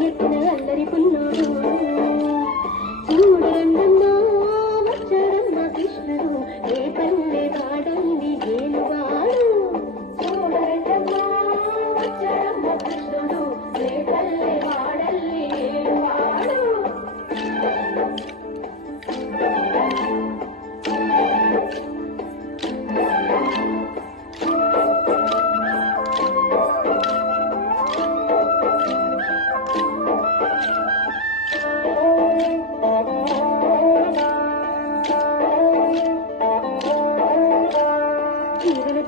ఎత్తిన అల్లరి పుల్లోడు చూడరండమ్మా వచ్చాడమ్మ కృష్ణుడు ఏ పల్లె వాడల్లి ఏలువాడు చూడరండమ్మా వచ్చాడమ్మ కృష్ణుడు ఏ పల్లె వాడల్లి ఏలువాడు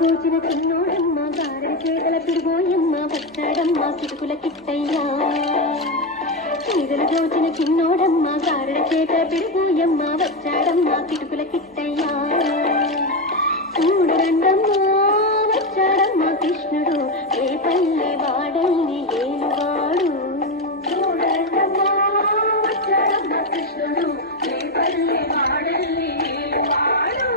దోచిన చిన్నోడమ్మ గారెల చేతల పిడుగోయమ్మ వచ్చాడమ్మ సిటుకుల కిట్టయ్యా చీరలు దోచిన చిన్నోడమ్మ గారెల చేతల పిడుగోయమ్మ వచ్చాడమ్మ సిటుకుల కిట్టయ్యా చూడరండమ్మా వచ్చాడమ్మ కృష్ణుడు ఏ పల్లె వాడల్ని ఏలువాడు చూడరండమ్మా వచ్చాడమ్మ కృష్ణుడు ఏ పల్లె వాడల్ని ఏలువాడు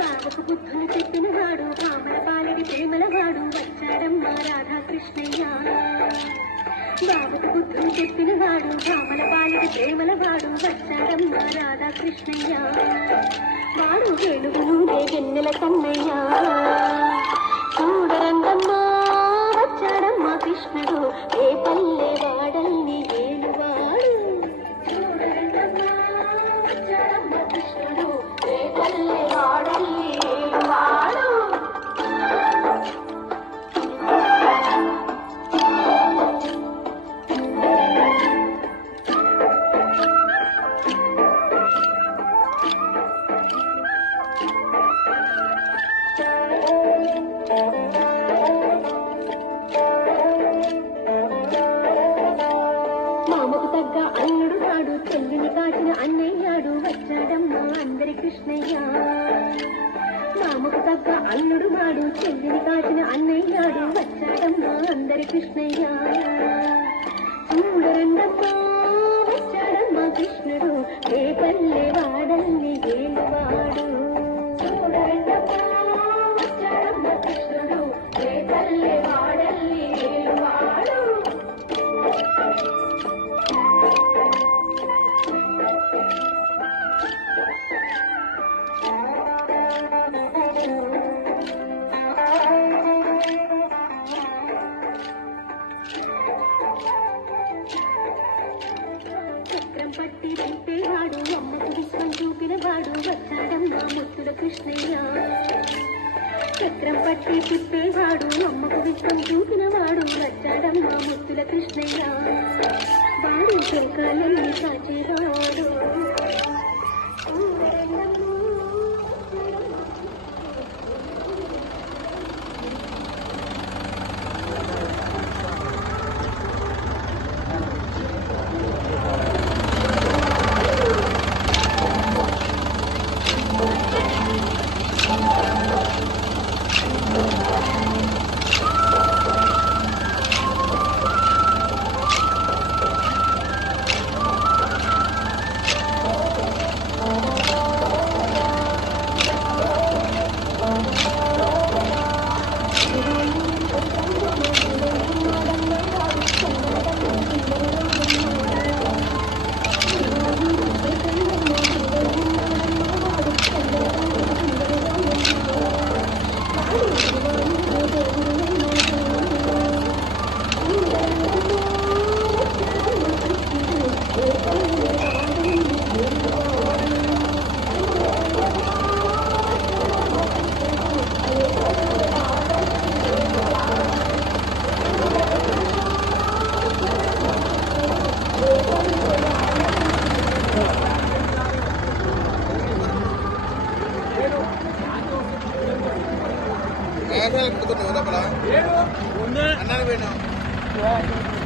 బాబకు బుద్ధులు చెప్పినవాడు కామల పాలిడి ప్రేమలవాడు వచ్చాడమ్మ రాధాకృష్ణయ్య బాబకు బుద్ధులు చెప్పినవాడు కామల పాలిడి ప్రేమలవాడు వచ్చాడమ్మ రాధాకృష్ణయ్య వాడు వెలుగును వెన్నెల కన్నయ్య చూడరండమ్మా వచ్చాడమ్మ కృష్ణుడు ఏ పల్లె వాడల్ని ఏలువాడు చూడరండమ్మా వచ్చాడమ్మ కృష్ణుడు ఏ పల్లె వాడల్ని ఏలువాడు మామకు తగ్గ అల్లుడు నాడు చెల్లిని కాచిన అన్నయ్యాడు వచ్చాడమ్మ అందరి కృష్ణయ్య మామకు తగ్గ అల్లుడు నాడు చెల్లిని కాచిన అన్నయ్యాడు వచ్చాడమ్మ అందరి కృష్ణయ్య చూడరండమ్మా వచ్చాడమ్మ కృష్ణుడు ఏ పల్లె వాడల్ని ఏలువాడు చూడరండమ్మా వచ్చాడమ్మ కృష్ణుడు ఏ పల్లె వాడల్ని ఏలువాడు చక్రం పట్టి తిప్పేవాడు అమ్మకు విశ్వం చూపినవాడు వచ్చాడమ్మ ముత్తుల కృష్ణయ్య చక్రం పట్టి తిప్పేవాడు అమ్మకు విశ్వం చూపినవాడు వచ్చాడమ్మ ముత్తుల కృష్ణయ్య వాడు శంకాలని కాచేవాడు అన్నాను పోయినా